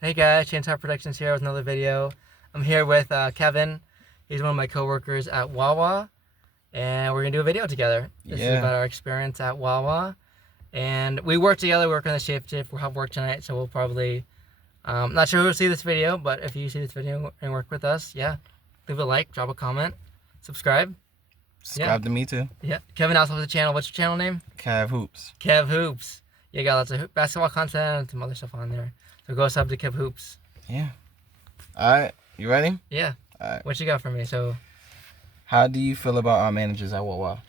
Hey guys, Chainsaw Productions here with another video. I'm here with Kevin. He's one of my coworkers at Wawa, and we're gonna do a video together. This is Yeah. about our experience at Wawa, and we work together. We work on the shift. We'll have work tonight, so we'll probably. Not sure who will see this video, but if you see this video and work with us, yeah, leave a like, drop a comment, subscribe. Subscribe to me too. Yeah. Kevin also has a channel. What's your channel name? Cav Hoops. Kev Hoops. You got lots of basketball content and some other stuff on there. So go sub to Kev Hoops. Yeah. Alright, you ready? Yeah. Alright. What you got for me? So, How do you feel about our managers at Wawa?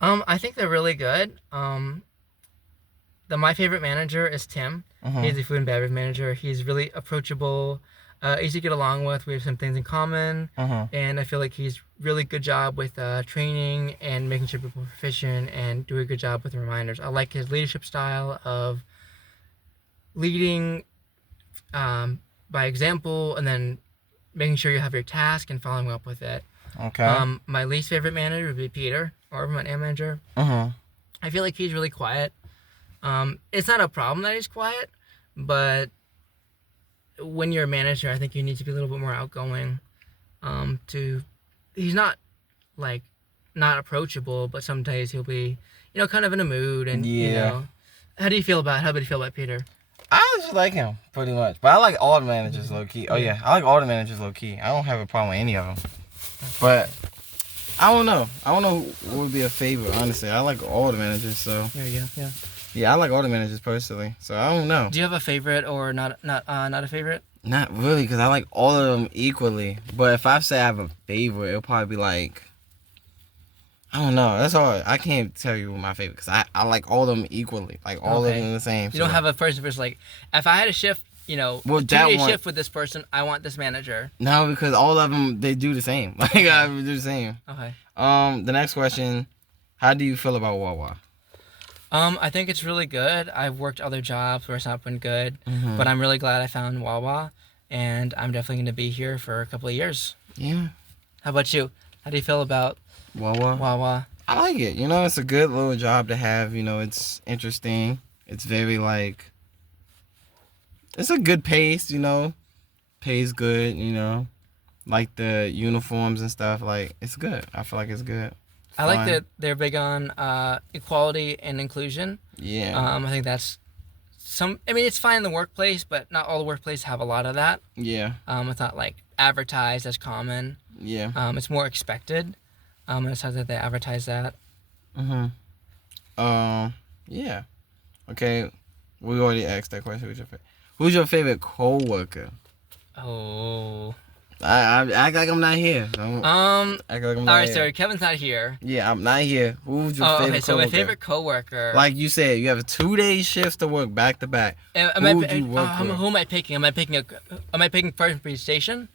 I think they're really good. My favorite manager is Tim. He's the food and beverage manager. He's really approachable, easy to get along with. We have some things in common, and I feel like he's really good job with training and making sure people are proficient and do a good job with reminders. I like his leadership style of leading by example, and then making sure you have your task and following up with it. Okay. My least favorite manager would be Peter, or my manager. I feel like he's really quiet. It's not a problem that he's quiet, but when you're a manager, I think you need to be a little bit more outgoing. He's not like not approachable, but sometimes he'll be, kind of in a mood, and Yeah. How do you feel about Peter? I just like him, pretty much. But I like all the managers low key. Oh yeah, I like all the managers low key. I don't have a problem with any of them. But I don't know. I don't know what would be a favorite, honestly. I like all the managers, so There you go. Yeah. yeah, I like all the managers personally. So I don't know. Do you have a favorite or not a favorite? Not really, because I like all of them equally. But if I say I have a favorite, it'll probably be like, I don't know. That's hard. I can't tell you my favorite, because I like all of them equally. Like, all of them the same. You don't have a person who's like, if I had a shift, well, 2-day shift with this person, I want this manager. No, because all of them, they do the same. Like, I do the same. Okay. The next question, how do you feel about Wawa? I think it's really good. I've worked other jobs where it's not been good, but I'm really glad I found Wawa, and I'm definitely going to be here for a couple of years. Yeah. How about you? How do you feel about Wawa? I like it. It's a good little job to have. It's interesting. It's very, like, it's a good pace, Pays good, Like the uniforms and stuff. Like, it's good. I feel like it's good. I like that they're big on equality and inclusion. Yeah. I think that's it's fine in the workplace, but not all the workplaces have a lot of that. Yeah. It's not like advertised as common. Yeah. It's more expected. And it's hard that they advertise that. Yeah. Okay. We already asked that question. Who's your favorite co-worker? Oh. I act like I'm not here. Act like I'm not all right, here. sorry, Kevin's not here. Yeah, I'm not here. Who's your favorite okay, so coworker? my favorite coworker. Like you said, you have a 2-day shifts to work back to back. Who would you work with? Who am I picking? Am I picking first station?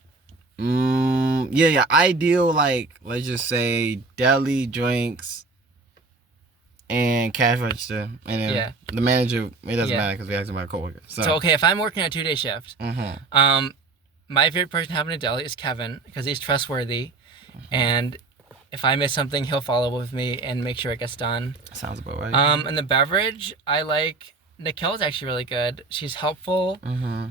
Yeah. Ideal, like, let's just say deli, drinks, and cash register, and then the manager. It doesn't matter because we asked about coworker. So okay, if I'm working a 2-day shift, my favorite person having a deli is Kevin, because he's trustworthy, and if I miss something, he'll follow with me and make sure it gets done. Sounds about right. And the beverage, I like Nikel's actually really good. She's helpful,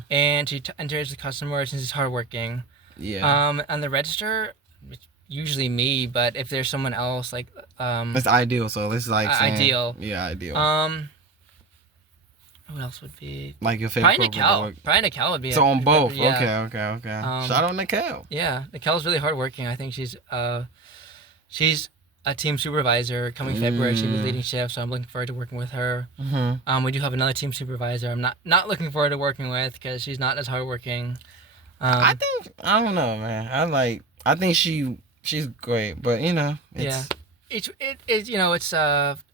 and she enters the customers, and she's hardworking. Yeah. On the register, it's usually me, but if there's someone else, like it's ideal. So it's like ideal. Yeah, ideal. Who else would be? Like your favorite? Probably Nikel would be. So on both. Yeah. Okay. Shout out Nikel. Yeah, Nikel's really hardworking. I think she's a team supervisor. Coming February, she'll be leading shifts, so I'm looking forward to working with her. We do have another team supervisor I'm not looking forward to working with, because she's not as hardworking. I don't know, man. I think she's great, but it's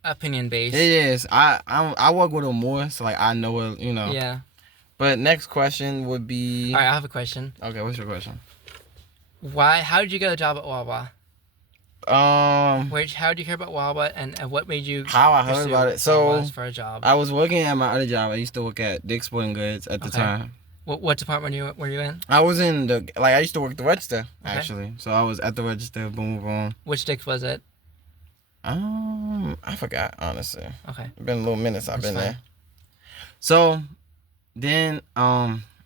opinion based. It is. I work with her more, so like I know her, Yeah. But next question would be. All right, I have a question. Okay, what's your question? How did you get a job at Wawa? How did you hear about Wawa, and what made you? How I heard about it. So for a job. I was working at my other job. I used to work at Dick's Sporting Goods at the time. What department were you in? I was in I used to work the register, actually. So I was at the register, boom. Which Dick's was it? I forgot, honestly. Okay. It's been a little minute since I've been there. So then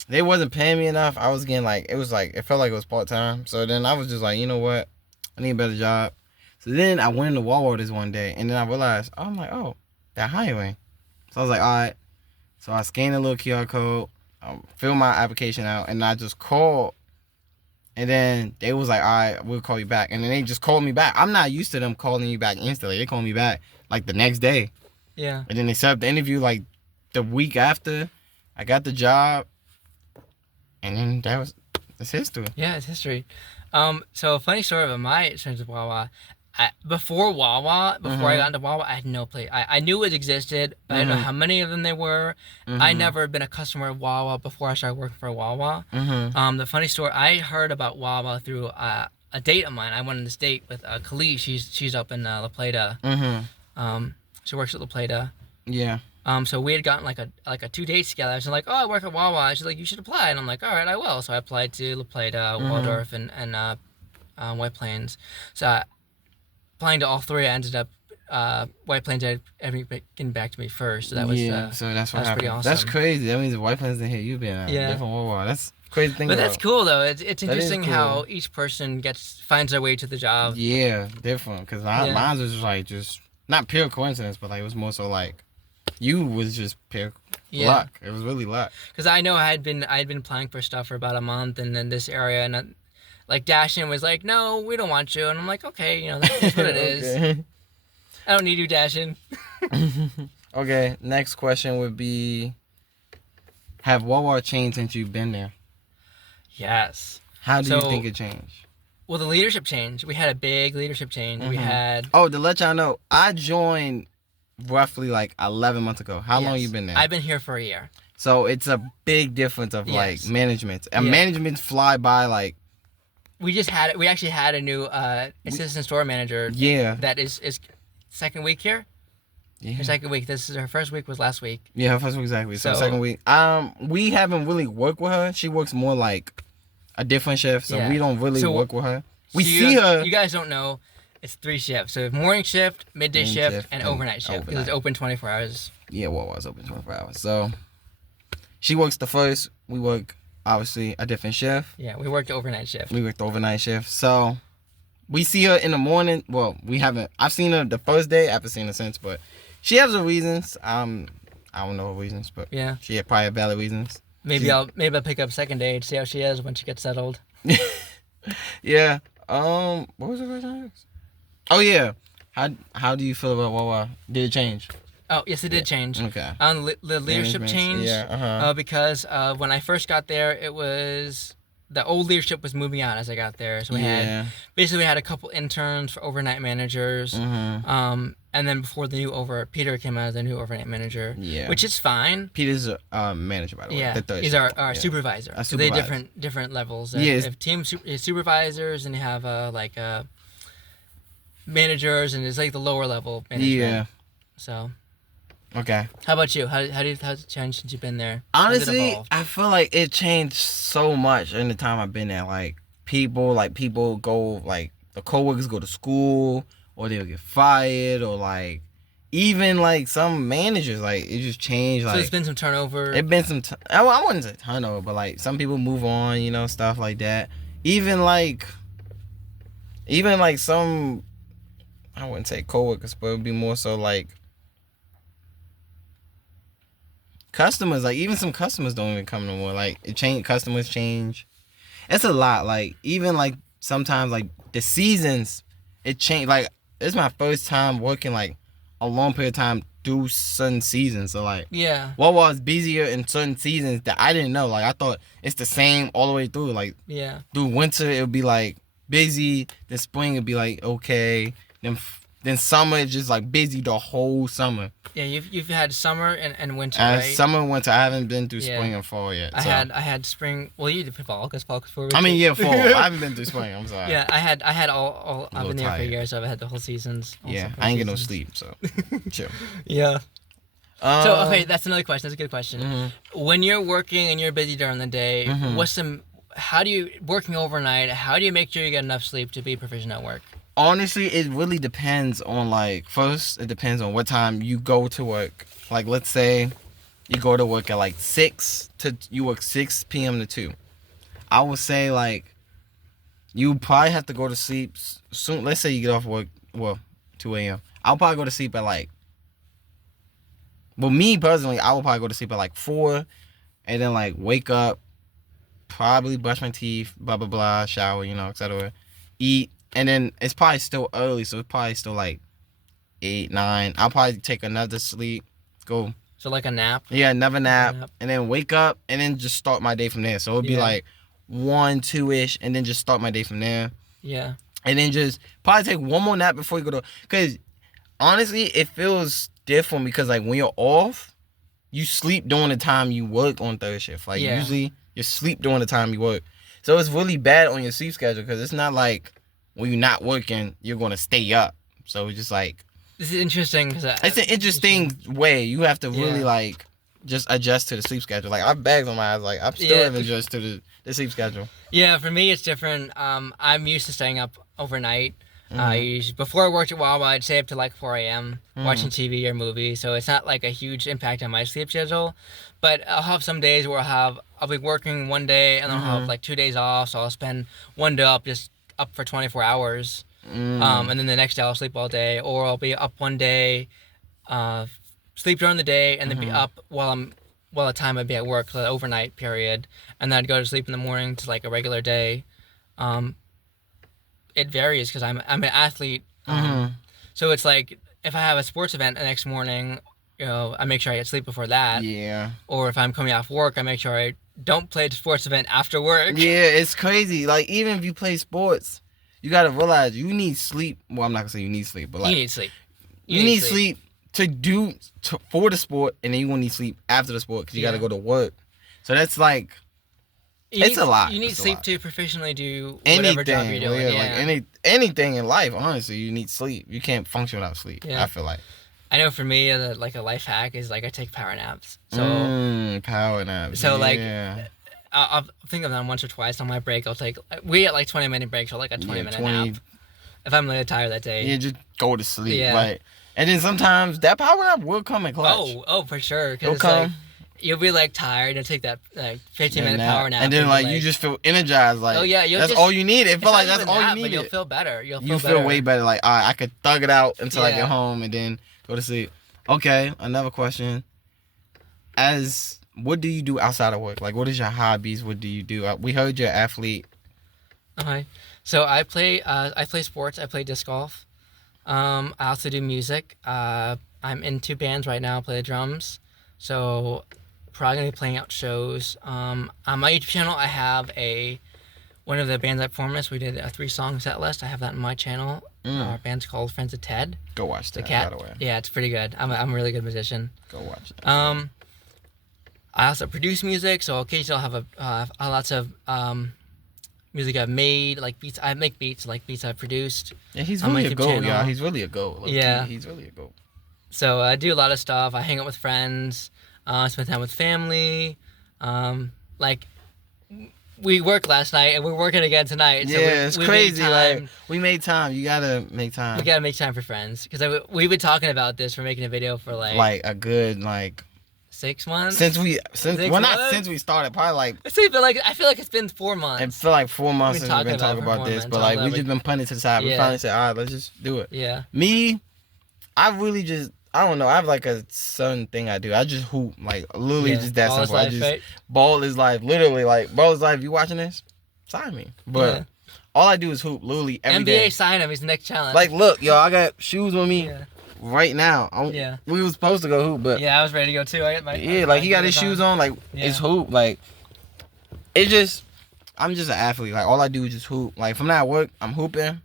they wasn't paying me enough. I was getting like, it felt like it was part-time. So then I was just like, you know what? I need a better job. So then I went into Wawa this one day, and then I realized, I'm like, oh, they're hiring. So I was like, all right. So I scanned the little QR code, filled my application out, and I just called. And then they was like, all right, we'll call you back. And then they just called me back. I'm not used to them calling you back instantly. They called me back like the next day. Yeah. And then they set up the interview like the week after. I got the job. And then that's history. Yeah, it's history. So a funny story about my experience with Wawa. Before I got into Wawa, I had no play. I knew it existed, but I didn't know how many of them there were. I never been a customer of Wawa before I started working for Wawa. The funny story, I heard about Wawa through a date of mine. I went on this date with Khalid. She's up in La Plata. She works at La Plata. Yeah. So we had gotten like a 2 dates together. I was like, oh, I work at Wawa. She's like, you should apply. And I'm like, all right, I will. So I applied to La Plata, Waldorf, and White Plains. So applying to all three, I ended up White Plains getting back to me first. So that was so that's what happened. pretty awesome. That's crazy. That means the White Plains didn't hit you being a different Wawa. That's crazy thing. But that's cool though. It's interesting how each person finds their way to the job. Yeah, different. Because mine was like just not pure coincidence, but like it was more so like you was just pure luck. It was really luck. Because I know I had been applying for stuff for about a month, and in this area, and like Dashin was like, no, we don't want you, and I'm like, okay, that's what it is. I don't need you, Dashin. Okay, next question would be, have Wawa changed since you've been there? Yes. How do you think it changed? Well, the leadership changed. We had a big leadership change. We had... Oh, to let y'all know, I joined roughly like 11 months ago. How long you been there? I've been here for a year. So it's a big difference of like management. And managements fly by like... We actually had a new assistant store manager. Yeah. That is second week here. Yeah. Her second week. Her first week was last week. Yeah, her first week exactly. So second week. We haven't really worked with her. She works more like a different shift, so we don't really work with her. We see her. You guys don't know. It's 3 shifts. So morning shift, midday shift, and overnight shift. Because it's open 24 hours. Yeah, Wawa's open 24 hours. So she works the first. We work obviously a different shift. Yeah, we worked the overnight shift. So we see her in the morning. Well, we haven't. I've seen her the first day. I haven't seen her since, but she has her reasons. I don't know her reasons, but she had probably valid reasons. Maybe I'll pick up second day to see how she is when she gets settled. Yeah. What was the question? Oh yeah. How do you feel about Wawa? Did it change? Oh yes, it did change. Okay. The leadership changed. Because when I first got there, it was the old leadership was moving on as I got there. So we had a couple interns for overnight managers. And then before Peter came out as the new overnight manager. Yeah. Which is fine. Peter's a manager, by the way. Yeah. He's our supervisor. So they have different levels. They have team supervisors, and they have managers, and it's like the lower level management. Yeah. So. Okay. How about you? How's it changed since you've been there? Honestly, I feel like it changed so much in the time I've been there. Like people go, like the coworkers go to school, or they'll get fired, or like even like some managers, like it just changed. Like, so there's been some turnover. It's been some. I wouldn't say turnover, but like some people move on, stuff like that. Even like some, I wouldn't say coworkers, but it would be more so like customers. Like even some customers don't even come no more. Like customers change. It's a lot. Like even like sometimes like the seasons, it changed. Like it's my first time working like a long period of time through certain seasons. So like Wawa is busier in certain seasons that I didn't know. Like I thought it's the same all the way through. Like through winter it would be like busy. Then spring it'd be like okay. Then summer is just like busy the whole summer. Yeah, you've had summer and winter, right? Summer and winter. I haven't been through spring and fall yet. I had spring. Well, you did fall because fall was forward. I mean, fall. I haven't been through spring. I'm sorry. Yeah, I had all. I've been there for years, so I've had the whole seasons. Yeah, I ain't get no sleep, so chill. Yeah. So okay, that's another question. That's a good question. Mm-hmm. When you're working and you're busy during the day, working overnight? How do you make sure you get enough sleep to be proficient at work? Honestly, it really depends on, like, first, it depends on what time you go to work. Like, let's say You go to work at like you work 6 p.m. to 2. I would say like you probably have to go to sleep soon. Let's say you get off work, 2 a.m. I'll probably go to sleep at like, well, me personally, I will probably go to sleep at like 4 and then like wake up, probably brush my teeth, blah, blah, blah, shower, etc. Eat. And then it's probably still early, so it's probably still like 8, 9. I'll probably take another sleep, go. So like a nap? Yeah, another nap. And then wake up and then just start my day from there. So it'll be like 1, 2-ish and then just start my day from there. Yeah. And then just probably take one more nap before you go to, because honestly, it feels different because like when you're off, you sleep during the time you work on third shift. Like usually you sleep during the time you work. So it's really bad on your sleep schedule because it's not like when you're not working, you're going to stay up. So it's just like... This is interesting. It's an interesting way. You have to really like just adjust to the sleep schedule. Like I have bags on my eyes. Like I'm still haven't adjusted to the sleep schedule. Yeah, for me it's different. I'm used to staying up overnight. Before I worked at Wawa, I'd stay up to like 4 a.m. watching TV or movies. So it's not like a huge impact on my sleep schedule. But I'll have some days where I'll be working one day and then I'll have like 2 days off. So I'll spend one day just up for 24 hours. And then the next day I'll sleep all day, or I'll be up one day, sleep during the day, and then be up while the time I'd be at work, so the overnight period, and then I'd go to sleep in the morning to like a regular day. It varies because I'm an athlete, so it's like if I have a sports event the next morning, I make sure I get sleep before that. Yeah. Or if I'm coming off work, I make sure I don't play the sports event after work. Yeah, it's crazy. Like even if you play sports, you gotta realize you need sleep. Well, I'm not gonna say you need sleep, but like you need sleep. You need sleep for the sport, and then you gonna need sleep after the sport because you gotta go to work. So that's like it's a lot. You need sleep to professionally do whatever job you're doing. Like anything in life, honestly, you need sleep. You can't function without sleep. Yeah. I feel like. I know for me, like a life hack is like I take power naps. So power naps. So like. I'll think of them once or twice on my break. We get like 20-minute breaks or like a 20-minute nap. If I'm really tired that day. Yeah, just go to sleep. Yeah. Right. And then sometimes that power nap will come in clutch. Oh, for sure. It'll come. Like, you'll be like tired and take that like 15-minute power nap. And then like you just feel energized. Like, that's all you need. It felt like that's all you need. But you'll feel better. You feel way better. Like, all right, I could thug it out until I get home and then go to sleep. Okay, another question. What do you do outside of work? Like, what is your hobbies? What do you do? We heard you're an athlete. Okay. So I play sports. I play disc golf. I also do music. I'm in 2 bands right now. I play the drums. So probably going to be playing out shows. On my YouTube channel, I have one of the bands I performed with. We did a 3-song set list. I have that on my channel. Our band's called Friends of Ted. Go watch that, by the way. Yeah, it's pretty good. I'm a really good musician. Go watch that. I also produce music, so occasionally I'll have lots of music I've made, like beats. I make beats, like beats I've produced. Yeah, he's really a goat, y'all. He's really a goat. Yeah. He's really a goat. So I do a lot of stuff. I hang out with friends, spend time with family. Like, we worked last night, and we're working again tonight. So it's crazy. Like, we made time. You gotta make time. We gotta make time for friends. Because we've been talking about this. We're making a video for like a good 6 months since we started, probably like I feel like it's been 4 months. It feel like 4 months since we've been talking about this, but like we just been putting it to the side. We finally said, all right, let's just do it. Yeah. Me, I really just I don't know. I have like a certain thing I do. I just hoop, like literally just that simple. Life, right? Ball is life, literally like ball is life. You watching this? Sign me, but all I do is hoop, literally every day. NBA sign him. He's the next challenge. Like, look, yo, I got shoes with me. Yeah. Right now, we was supposed to go hoop, but I was ready to go too. I got my he got his shoes on, like it's hoop, like it just. I'm just an athlete. Like all I do is just hoop. Like if I'm not at work, I'm hooping,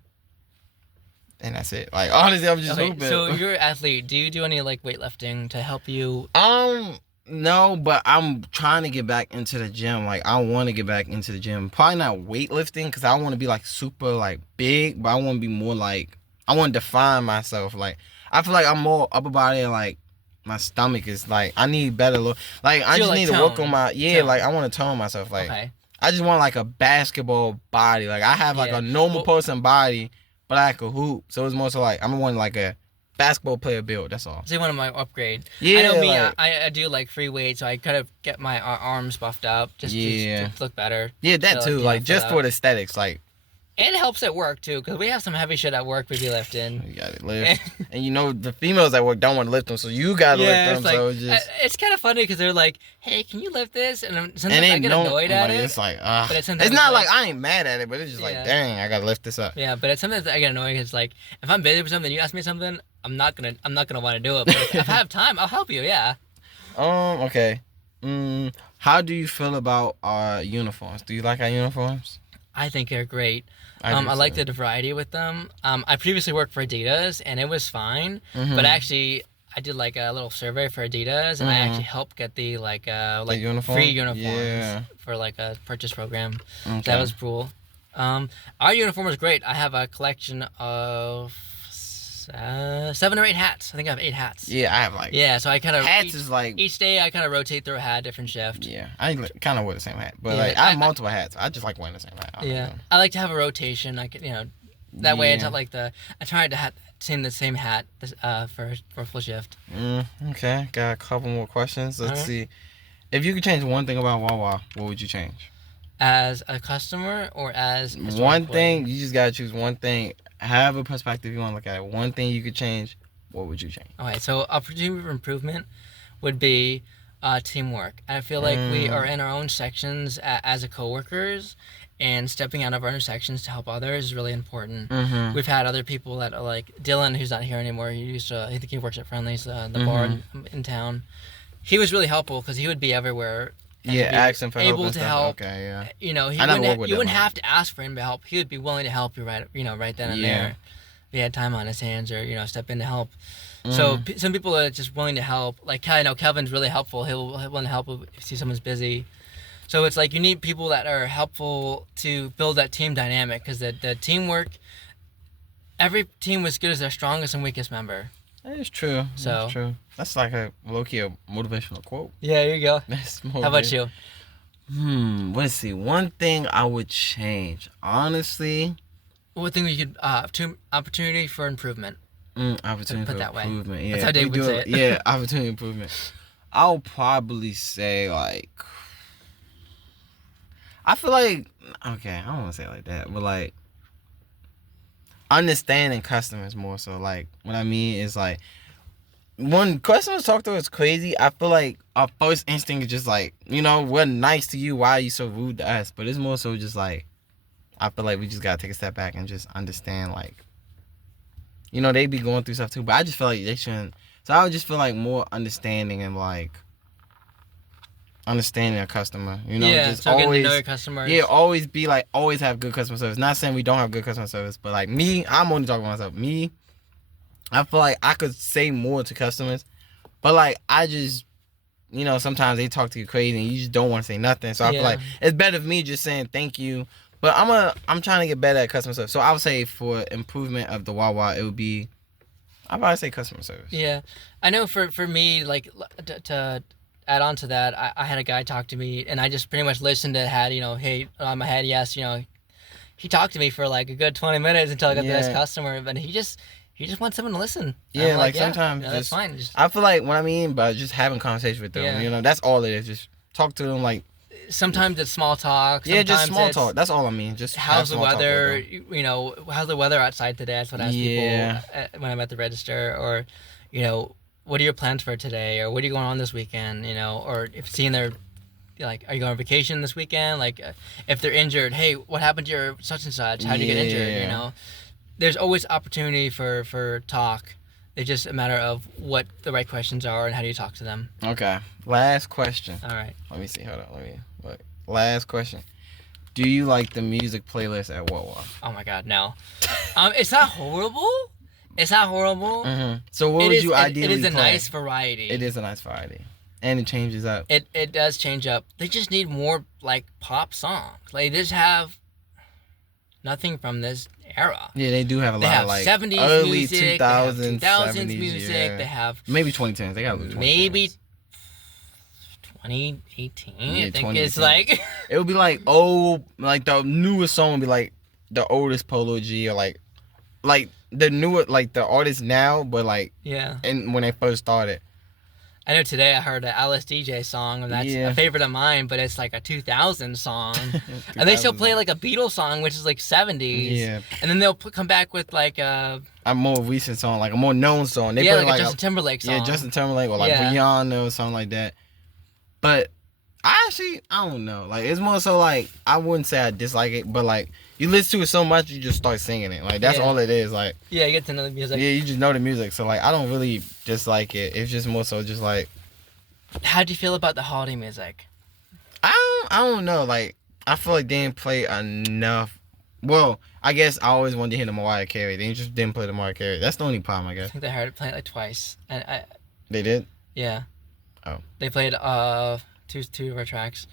and that's it. Like honestly, I'm just hooping. So you're an athlete. Do you do any like weightlifting to help you? No, but I'm trying to get back into the gym. Like I want to get back into the gym. Probably not weightlifting because I want to be like super like big, but I want to be more like I want to define myself. Like. I feel like I'm more upper body and like my stomach is like I need better look. Like I just need to work on my like I want to tone myself. Like I just want like a basketball body. Like I have like a normal person body, but I can hoop. So it's more so like I'm wanting like a basketball player build. That's all. So you want my upgrade. Yeah, I know me. like, I do like free weights, so I kind of get my arms buffed up just to look better. Yeah, that so, too. Like just for the aesthetics, like. And it helps at work too, because we have some heavy shit at work we be lifting. You gotta lift, and you know the females at work don't want to lift them, so you gotta lift them. Like, so it's just it's kind of funny because they're like, "Hey, can you lift this?" And sometimes and I get annoyed at it. It's like, but it's not like I ain't mad at it, but it's just like, dang, I gotta lift this up. Yeah, but it's sometimes I get annoyed because like if I'm busy with something, you ask me something, I'm not gonna want to do it. But if I have time, I'll help you. Yeah. Okay. How do you feel about our uniforms? Do you like our uniforms? I think they're great. I like the variety with them. I previously worked for Adidas, and it was fine. But actually, I did like a little survey for Adidas, and I actually helped get the free uniforms for like a purchase program. Okay. That was cool. Our uniform was great. I have a collection of 7 or 8 hats. I think I have 8 hats. Yeah, I have like. Yeah, so I kind of hats is like each day I kind of rotate through a hat, different shift. Yeah, I kind of wear the same hat, but like I have multiple hats. I just like wearing the same hat. I like to have a rotation. Like that way it's not like I tried to have the same hat for a full shift. Okay, got a couple more questions. Let's see. If you could change one thing about Wawa, what would you change? As a customer or as one thing? You just gotta choose one thing. Have a perspective you want to look at it. One thing you could change, what would you change? Okay, so opportunity for improvement would be teamwork. I feel like we are in our own sections as a coworkers, and stepping out of our own sections to help others is really important. We've had other people that are like Dylan, who's not here anymore. I think he works at Friendly's, the bar in town. He was really helpful because he would be everywhere. Asking for able help to help. Okay, yeah. You wouldn't have to ask for him to help. He would be willing to help you right then and there. If he had time on his hands or step in to help. So some people are just willing to help. Like I know Kevin's really helpful. He'll want to help if you see someone's busy. So it's like you need people that are helpful to build that team dynamic because the teamwork. Every team was good as their strongest and weakest member. That is true. That's true. That's like a low-key a motivational quote. Yeah, here you go. That's How about you? Let's see. One thing I would change, honestly. One thing we could opportunity for improvement. Opportunity for improvement. Way. Yeah, that's how Dave would say it. Yeah, opportunity improvement. I'll probably say like. I feel like I don't want to say it like that, but like. Understanding customers more so. Like what I mean is like when customers talk to us crazy, I feel like our first instinct is just like, we're nice to you, why are you so rude to us? But it's more so just like I feel like we just gotta take a step back and just understand like they be going through stuff too, but I just feel like they shouldn't. So I would just feel like more understanding and like understanding a customer, just so always getting to know your customers. Yeah, always have good customer service. Not saying we don't have good customer service, but like me, I'm only talking about myself. Me, I feel like I could say more to customers, but like I just, sometimes they talk to you crazy and you just don't want to say nothing. So I feel like it's better for me just saying thank you. But I'm trying to get better at customer service. So I would say for improvement of the Wawa, it would be, I'd probably say customer service. Yeah, I know for me, like to add on to that, I had a guy talk to me, and I just pretty much listened to hey, on my head, yes, he talked to me for like a good 20 minutes until I got the next customer, but he just wants someone to listen. Yeah, like sometimes that's fine. I feel like what I mean by just having conversation with them, that's all it is. Just talk to them like. Sometimes it's small talk. Yeah, just small talk. That's all I mean. Just how's the weather? How's the weather outside today? That's what I ask people when I'm at the register, or what are your plans for today, or what are you going on this weekend, or if seeing their, like, are you going on vacation this weekend? Like, if they're injured, hey, what happened to your such and such? How did you get injured? There's always opportunity for talk. It's just a matter of what the right questions are and how do you talk to them. Okay. Last question. All right. Let me see. Hold on. Let me look. Last question. Do you like the music playlist at Wawa? Oh my God, no. It's not horrible. It's not horrible. So what would you ideally It is a play? nice variety. It is a nice variety. And it changes up. It does change up. They just need more, like, pop songs. Like, they just have nothing from this era. Yeah, they do have a lot of, like, 70s early music, 2000s, 2000s 70s, music. yeah. They have maybe 2010s. They got 2010s. maybe 2018. Yeah, I think it's like it would be like the newest song would be like the oldest Polo G, or like the newer, like the artists now, but like and when they first started. I know today I heard an Alice DJ song, and that's a favorite of mine, but it's like a 2000 song. And they still play like a Beatles song, which is like 70s. Yeah. And then they'll come back with like a more recent song, like a more known song. They play like a Justin Timberlake song. Yeah, Justin Timberlake or like Rihanna or something like that. But I don't know. Like, it's more so like, I wouldn't say I dislike it, but like, you listen to it so much, you just start singing it. Like, that's all it is. Like, yeah, you get to know the music. Yeah, you just know the music. So like, I don't really dislike it. It's just more so just like. How do you feel about the holiday music? I don't know. Like, I feel like they didn't play enough. Well, I guess I always wanted to hear the Mariah Carey. They just didn't play the Mariah Carey. That's the only problem, I guess. I think they heard it play it like twice. And They did? Yeah. Oh. They played two of our tracks.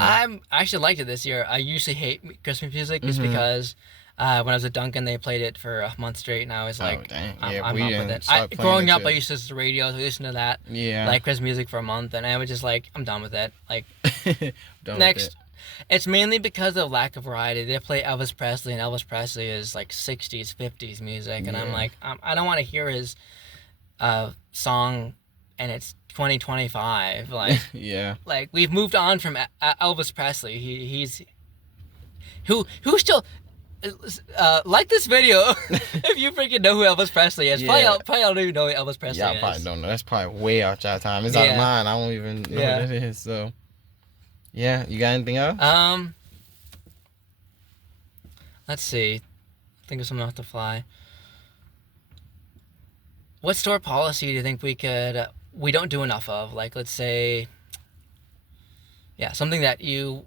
I actually liked it this year. I usually hate Christmas music just because when I was at Duncan, they played it for a month straight, and I was like, I'm up with it. Growing up, I used to listen to radio, so I listened to that, like Christmas music for a month, and I was just like, I'm done with it. Like, next, it's mainly because of lack of variety. They play Elvis Presley, and Elvis Presley is like 60s, 50s music, and I'm like, I don't want to hear his song, and it's 2025. Like, like we've moved on from Elvis Presley. He's who still. Like this video if you freaking know who Elvis Presley is. Probably I don't even know who Elvis Presley is. Yeah, I probably don't know. That's probably way out your time. It's out of mine. I don't even know what it is. So, yeah. You got anything else? Let's see. Think of something off the fly. What store policy do you think we don't do enough of? Like, let's say, something that you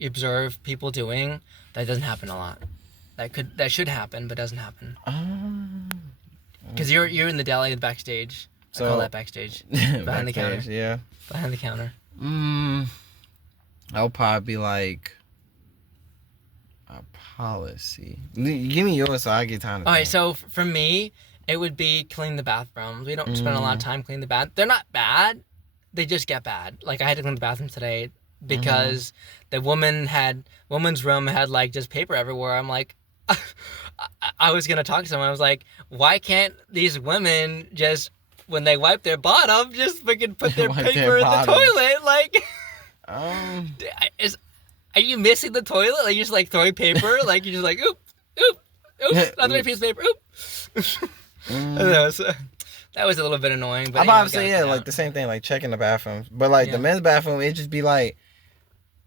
observe people doing that doesn't happen a lot. That should happen, but doesn't happen. Because you're in the deli, the backstage. So, I call that backstage. Behind the counter. Yeah. Behind the counter. I'll probably be like a policy. Give me yours so I get time to Alright, so for me, it would be clean the bathrooms. We don't spend a lot of time cleaning the bath. They're not bad. They just get bad. Like, I had to clean the bathroom today because the woman's room had like just paper everywhere. I'm like, I was gonna talk to someone. I was like, why can't these women just, when they wipe their bottom, just freaking put their paper in the toilet? Like, are you missing the toilet? Like, you're just like throwing paper? Like, you're just like, oop, another piece of paper, oop. That was a little bit annoying. But I'm about to say, like the same thing, like checking the bathrooms. But like the men's bathroom, it just be like,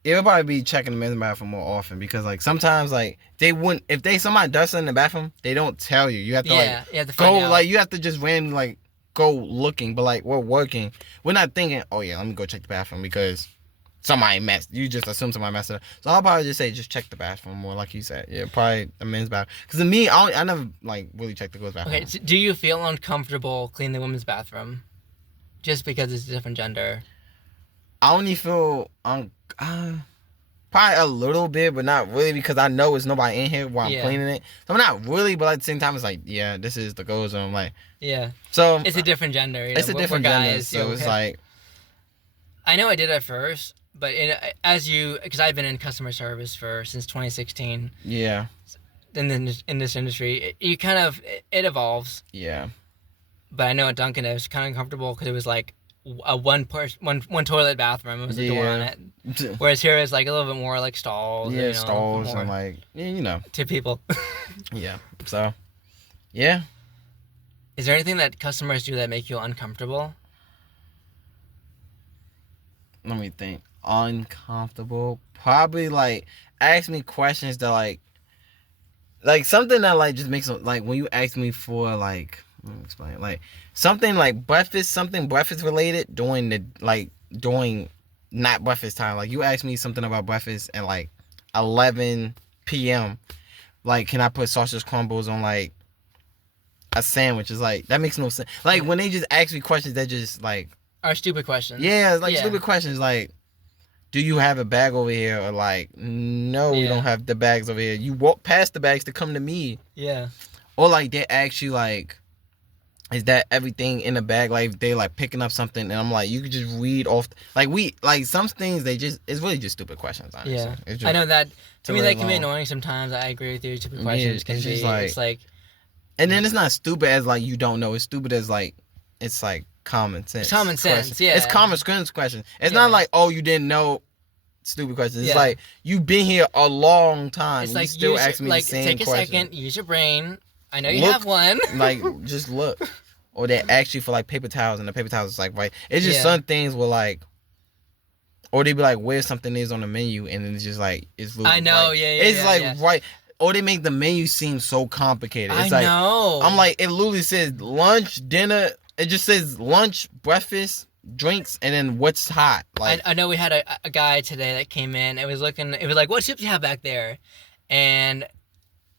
it would probably be checking the men's bathroom more often because like sometimes like they wouldn't, if somebody does something in the bathroom, they don't tell you. You have to you have to go out. Like you have to just randomly like go looking. But like we're working, we're not thinking, oh yeah, let me go check the bathroom because somebody messed. You just assume somebody messed it up. So I'll probably just say just check the bathroom more, like you said. Yeah, probably the men's bathroom. Because to me, I never like really check the girls' bathroom. Okay, so do you feel uncomfortable cleaning the women's bathroom, just because it's a different gender? I only feel probably a little bit, but not really because I know it's nobody in here while I'm cleaning it. So I'm not really, but at the same time, it's like, this is the girls' room. Like, so it's a different gender. It's a different gender. So it's like, I know I did at first. But because I've been in customer service since 2016. Yeah. In this industry, it evolves. Yeah. But I know at Dunkin' it was kind of uncomfortable because it was like a one toilet bathroom. It was a door on it. Whereas here it's like a little bit more like stalls. Yeah, stalls and like two people. Yeah. So. Yeah. Is there anything that customers do that make you uncomfortable? Let me think. Uncomfortable, probably like ask me questions that like something that like just makes like when you ask me for like, let me explain, like something like breakfast related during not breakfast time. Like you ask me something about breakfast at like 11 p.m. like, can I put sausage crumbles on like a sandwich? It's like that makes no sense. Like when they just ask me questions that just like are stupid questions. Yeah, like stupid questions like, do you have a bag over here? Or like, no, we don't have the bags over here. You walk past the bags to come to me. Yeah. Or like they ask you like, is that everything in the bag? Like they like picking up something and I'm like, you could just read off. Like some things it's really just stupid questions, honestly. Yeah. I know that to me that can be annoying sometimes. I agree with you. Stupid questions can be. It's like And then it's not stupid as like you don't know. It's stupid as like it's like common sense. It's common sense, question. yeah. It's common sense question. It's not like, oh, you didn't know. Stupid question. It's like you've been here a long time. It's and like you still ask me the same take a question. second, use your brain. I know you have one. Like just look. Or they ask you for like paper towels, and the paper towels is like right. It's just some things where like, or they be like, where something is on the menu, and then it's just like it's. I know, right. It's like right. Or they make the menu seem so complicated. It's I like, know. I'm like, it literally says lunch, dinner. It just says lunch, breakfast, drinks, and then what's hot. Like I know we had a guy today that came in. It was like, what chips do you have back there? And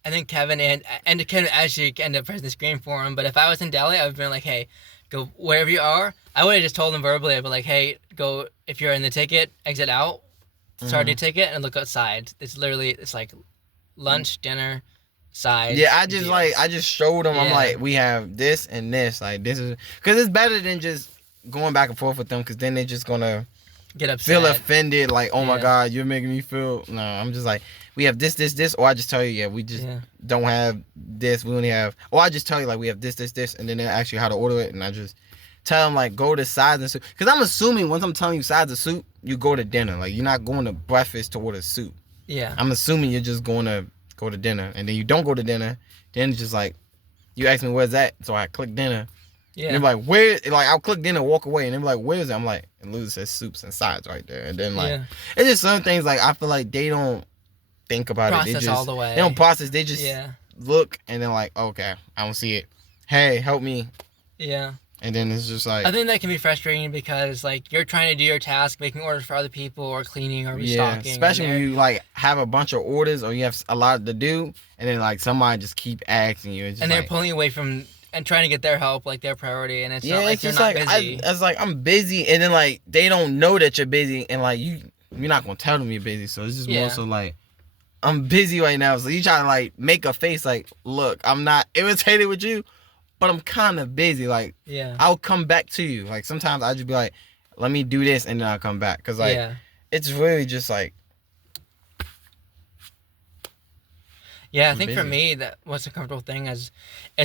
I think Kevin and Kevin actually ended up pressing the screen for him. But if I was in Delhi, I would have been like, hey, go wherever you are. I would have just told him verbally. I'd be like, hey, go, if you're in the ticket, exit out, start your ticket, and look outside. It's like lunch, dinner, side. Yeah, I just showed them. I'm like, we have this and this. Like, this is, because it's better than just going back and forth with them, because then they're just going to get upset, feel offended, like, oh my God, you're making me feel. No, I'm just like, we have this, or I just tell you, we just don't have this. We only have, or I just tell you, like, we have this, and then they ask you how to order it, and I just tell them, like, go to sides and soup. Because I'm assuming once I'm telling you sides of soup, you go to dinner. Like, you're not going to breakfast to order soup. Yeah. I'm assuming you're just going to go to dinner, and then you don't go to dinner. Then it's just like, you ask me where's that, so I click dinner. Yeah. And they're like, where? Like, I'll click dinner, walk away, and they're like, where's it? I'm like, it literally says soups and sides right there. And then like, it's just some things like I feel like they don't think about process it. They just all the way. They don't process. They just look and then like, okay, I don't see it. Hey, help me. Yeah. And then it's just like, I think that can be frustrating because like you're trying to do your task, making orders for other people or cleaning or restocking. Yeah, especially when you like have a bunch of orders or you have a lot to do, and then like somebody just keep asking you, and they're pulling away from and trying to get their help, like their priority, and it's not like you're not busy. It's like I'm busy, and then like they don't know that you're busy, and like you're not gonna tell them you're busy, so it's just more so like, I'm busy right now, so you try to like make a face like, look, I'm not irritated with you, but I'm kind of busy. Like, I'll come back to you. Like sometimes I just be like, let me do this, and then I'll come back, cause like it's really just like. Yeah, I think for me, that what's a comfortable thing is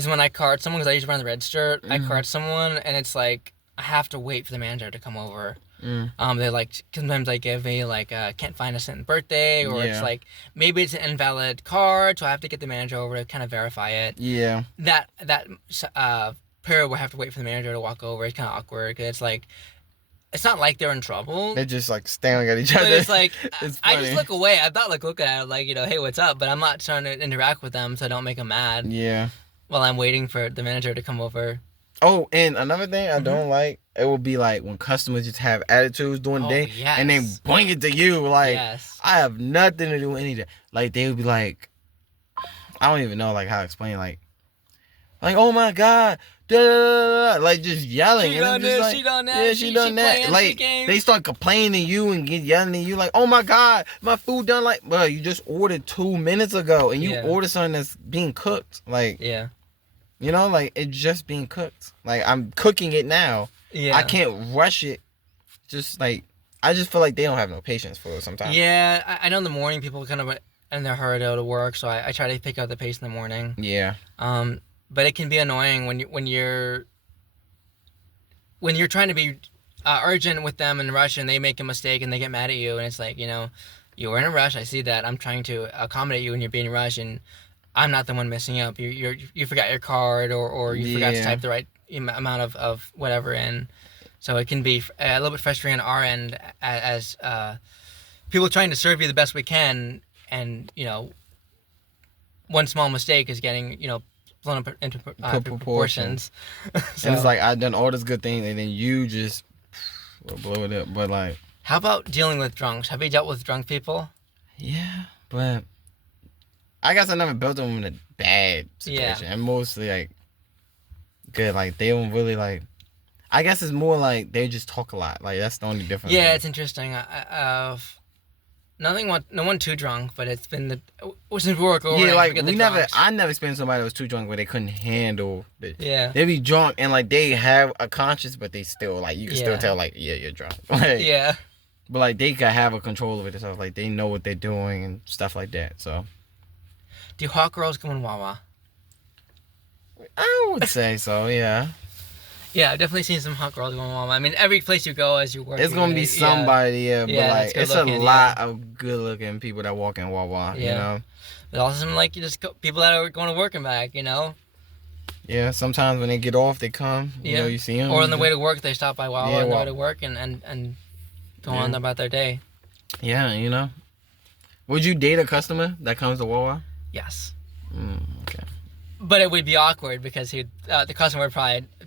when I cart someone, because I usually run the register, I cart someone, and it's like, I have to wait for the manager to come over. They're like, sometimes they give me like, can't find a certain birthday, or it's like, maybe it's an invalid card, so I have to get the manager over to kind of verify it. Yeah. That period where I have to wait for the manager to walk over, it's kind of awkward, because it's like, it's not like they're in trouble. They're just like staring at each other. But it's like, I just look away. I'm not like looking at it like, hey, what's up? But I'm not trying to interact with them so I don't make them mad. Yeah. While I'm waiting for the manager to come over. Oh, and another thing I don't like, it will be like when customers just have attitudes during the day and they bring it to you. Like, I have nothing to do with anything. Like, they would be like, I don't even know like how to explain, like, oh my God. Da, da, da, da, like just yelling. She done this, like, she done that. Yeah, she done that. Like they start complaining to you and get yelling at you. Like, oh my God, my food done. Like, bro, you just ordered 2 minutes ago, and you ordered something that's being cooked. Like, you know, like it's just being cooked. Like I'm cooking it now. Yeah, I can't rush it. Just like I just feel like they don't have no patience for it sometimes. Yeah, I know in the morning people kind of in their hurry to go to work, so I try to pick up the pace in the morning. Yeah. But it can be annoying when you're trying to be urgent with them and rush, and they make a mistake and they get mad at you, and it's like, you were in a rush. I see that. I'm trying to accommodate you when you're being rushed, and I'm not the one messing up. You forgot your card or you forgot to type the right amount of whatever in. So it can be a little bit frustrating on our end as people trying to serve you the best we can, and one small mistake is getting blown up into proportions. So, and it's like I done all this good thing, and then you just blow it up. But like, how about dealing with drunks? Have you dealt with drunk people? Yeah, but I guess I never built them in a bad situation. And mostly like good. Like they don't really like. I guess it's more like they just talk a lot. Like that's the only difference. Yeah, it's interesting. No one too drunk, but it's been since we work over. Yeah, like I never experienced somebody that was too drunk where they couldn't handle it. Yeah, they be drunk and like they have a conscience, but they still like you can still tell like you're drunk. Like, yeah, but like they can have a control of it and stuff. Like they know what they're doing and stuff like that. So, do hot girls come in Wawa? I would say so. Yeah. Yeah, I've definitely seen some hot girls going Wawa. I mean, every place you go as you work, It's gonna be somebody, yeah, but like it's a lot of good-looking people that walk in Wawa, you know. But also some like people that are going to work and back, you know. Yeah, sometimes when they get off, they come. You know, you see them. Or on the way to work, they stop by Wawa on the way to work and go on about their day. Yeah, you know. Would you date a customer that comes to Wawa? Yes. Okay. But it would be awkward because the customer would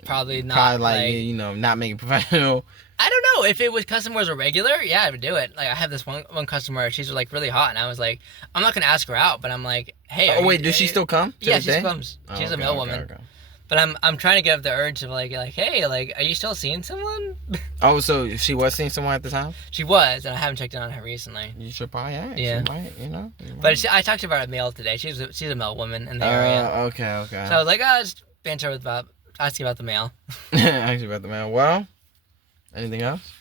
probably not. Probably like you know, not making professional. I don't know if it was customers or regular. Yeah, I would do it. Like I have this one customer. She's like really hot, and I was like, I'm not gonna ask her out, but I'm like, hey. Oh wait, does she still come? Yeah, she comes. She's a male woman. Okay. But I'm trying to get up the urge of like hey, like, are you still seeing someone? Oh, so she was seeing someone at the time? She was, and I haven't checked in on her recently. You should probably ask. Yeah. She might, you know. But I talked to her about a male today. She's a male woman in the area. Okay. So I was like, just banter asking about the male. Asking about the male. Well, anything else?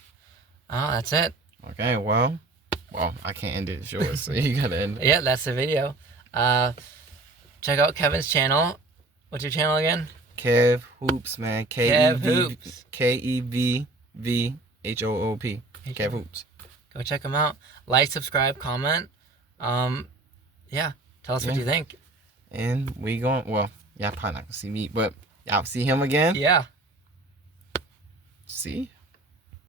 Oh, that's it. Okay, well, I can't end it short, so you gotta end it. Yeah, that's the video. Check out Kevin's channel. What's your channel again? Kev Hoops, man. Kev Hoops. KEVVHOOP. Kev Hoops. Go check him out. Like, subscribe, comment. Yeah, tell us what you think. And we going, well, y'all probably not gonna see me, but y'all see him again? Yeah. See?